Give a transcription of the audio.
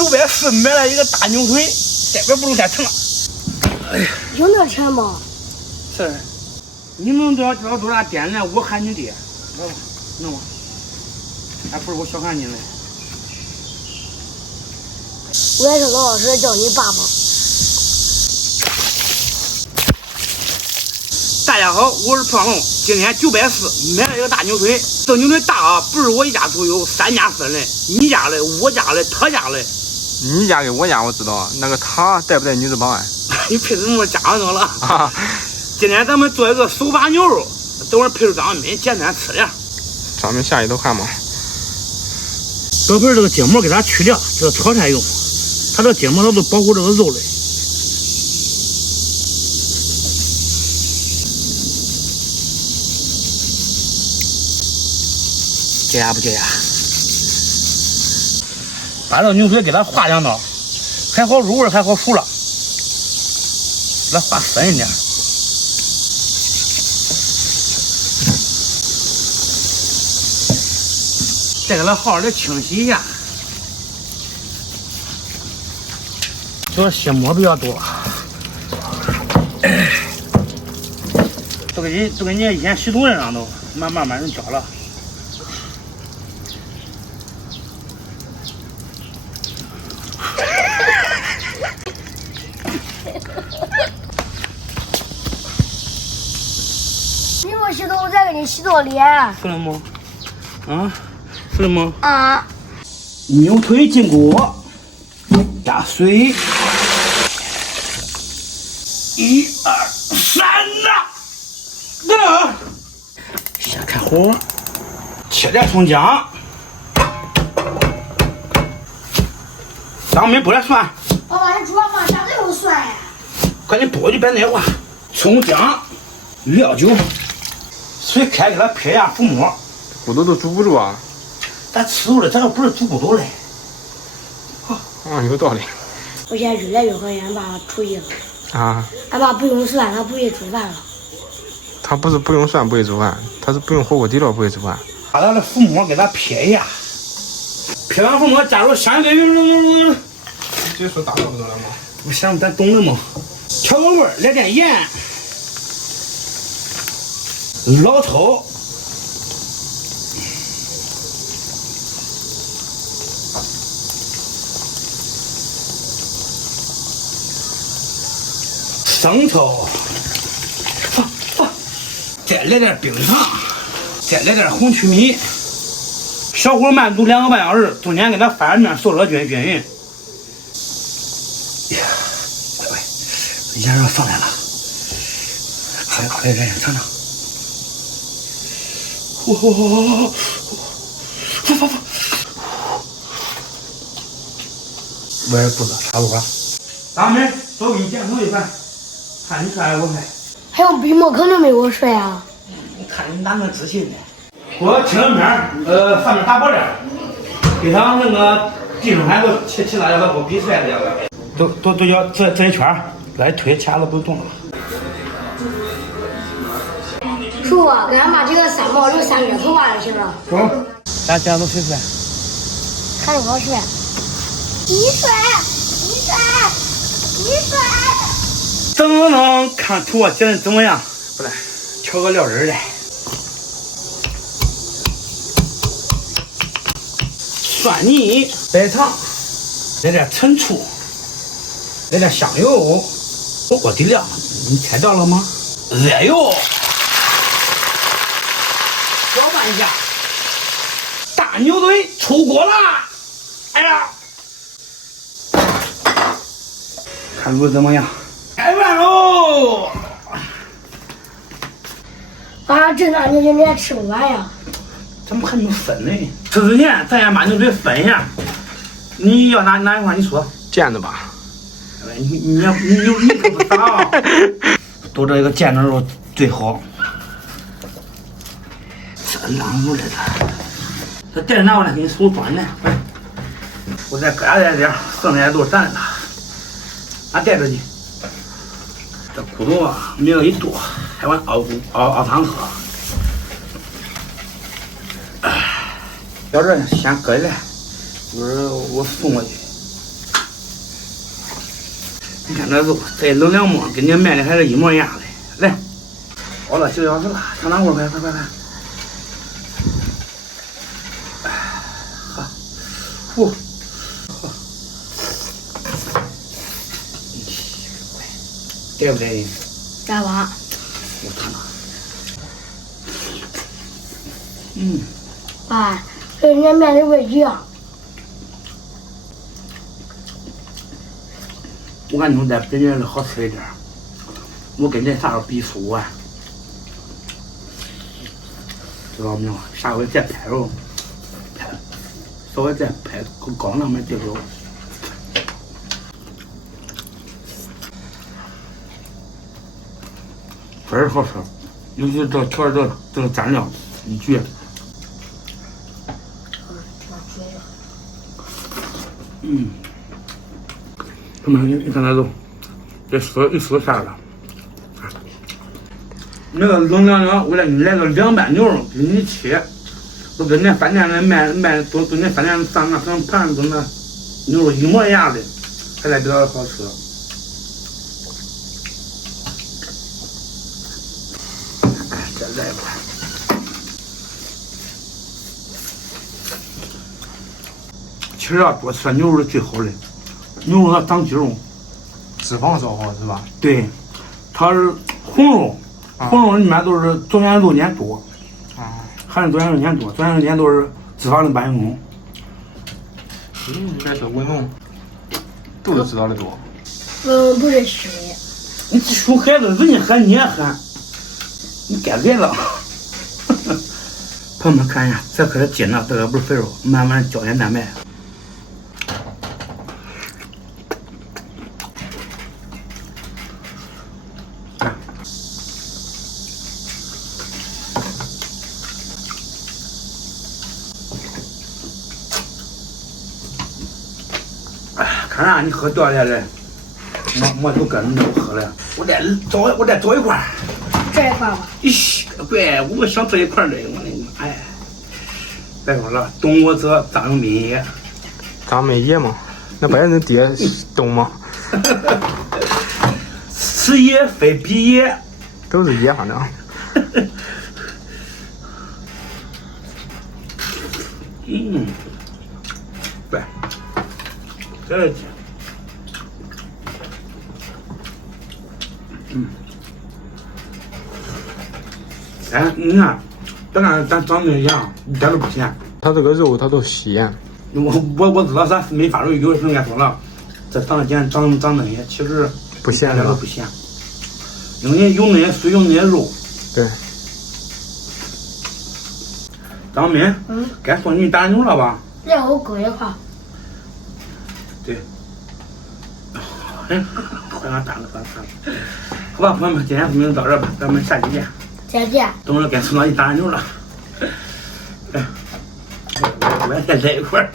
940买了一个大牛腿，这边不能再成了。哎呀，有那钱吗？是，你能多少多大店呢？我喊你爹，知道吧？能吗？还不是我小看你嘞。我也是老老实实叫你爸爸。大家好，我是胖龙。今天940买了一个大牛腿，这牛腿大啊，不是我一家独有，3家分的，你家的、我家的、他家的。你家跟我家我知道，那个他带不带女子保安？你配什么家长了？啊！今天咱们做一个手把牛肉，等会儿配着张斌简单吃点。张斌下一头看嘛。这盆这个筋膜给它去掉，这个炒菜用。它这筋膜它都保护这个肉嘞。解压不解压？把这个牛腿给它划2刀，还好入味还好熟了，给它划深一点。再给它好好的清洗一下，主要血沫比较多。都跟你以前洗头那样都慢慢就焦了。你不洗头，我再给你洗澡脸。是了吗？啊，是了吗？啊。牛腿进锅，加水，1、2、3呐！先开火，切点葱姜，当面剥点蒜。爸爸，你煮完饭咋都有蒜呀？快点剥就别那话，葱姜、料酒，水开给它撇下浮沫。骨头都煮不住啊。咱吃肉的，咱又不是煮骨头嘞。啊，有道理。我现在越来越怀疑俺爸厨艺了。啊。俺爸不用蒜，他不会煮饭了。他不是不用蒜不会煮饭，他是不用火锅底料不会煮饭。把它的浮沫给它撇一下，撇完浮沫加入香根。这说大料不得了吗？我想咱懂的嘛。调个味儿，来点盐、老抽。生抽，再来点冰糖，再来点红曲米，小火慢煮2个半小时，中间给它翻着面受热均匀。呀，快，烟要上来了，快，尝尝。我也不知道差不多。大妹，都给你点头一番。看你帅我帅，还有比我肯定没我帅啊！我看你哪能自信呢？我切了面，上面打包料，给他那个地中海都其他家都不比赛的这个，都要这一圈，来推掐了不动了。叔啊，给俺把这个3毛留3根头发就行了。中，咱家都谁帅？看着我帅。你帅。等，看图我剪的怎么样？不来，调个料汁来。蒜泥、白糖，来点陈醋，来点香油，火锅底料，你猜到了吗？热油，搅拌一下，大牛腿出锅啦！哎呀，看卤怎么样？开饭喽！啊，这大牛腿你还吃不完呀？怎么还没分呢？吃之前咱先把牛腿分一下。你要哪一块？你说。腱子吧。你可不傻啊！多这个腱子肉最好。这浪肉来了，这袋子拿过来给你手装呢。来，我再搁下来点，剩下都是咱的。拿袋子去。这骨头啊，没有一多，还往熬汤喝。要这先搁起来，一会儿我送过去。你看这肉，再冷两馍，跟你卖的还是一模一样的。来，好了，就要是了，上哪会儿快！好，呼，对不对？大王，我看看。哎，跟人家面的味一样。我感觉在别人的好吃一点，我跟这啥时候比输啊？知道没有？下回再拍肉，稍微再拍高那么点肉。确实好吃，尤其这调这个蘸料一绝。他们你看那肉，这一丝下了。那个冷凉凉，我来给你来个凉拌牛肉，给你切。都跟那饭店的卖都那饭店上那层盘子那牛肉一模一样的，还来比较好吃。再来吧。其实要多吃牛肉是最好的，牛肉它长肌肉，脂肪少好是吧？对，它是红肉，红肉里面都是昨天肉粘多，还是昨天肉粘多，昨天肉粘都是脂肪的搬运工。应该是温弄，都是知道的多。不是水。你熊孩子，人家喊你也喊，你该来了。朋友们看一下，这可是鸡呢，这个不是肥肉，慢慢胶原蛋白。看啥？你喝掉下来，我就跟着喝了。我再找一块。这一块吧。咦，怪我想这一块的，我那个哎，别说了，懂我这张永斌爷。张美爷嘛，那别人的爹懂吗？此爷非彼爷，都是爷，反正。对，这个。哎，你看，别看咱长得一样，一点都不咸。它这个肉它都鲜。我知道咱没法肉，有人家说了，这长得咸，长那些，其实不咸一点都不咸，因为有那些水，有那些肉。对。张敏，该送你打牛了吧？让我搁一块。对。快点打了，好吧，朋友们，今天视频就到这吧，咱们下期见。再见。等会儿该送到你打牛了。哎，我也再来一块儿。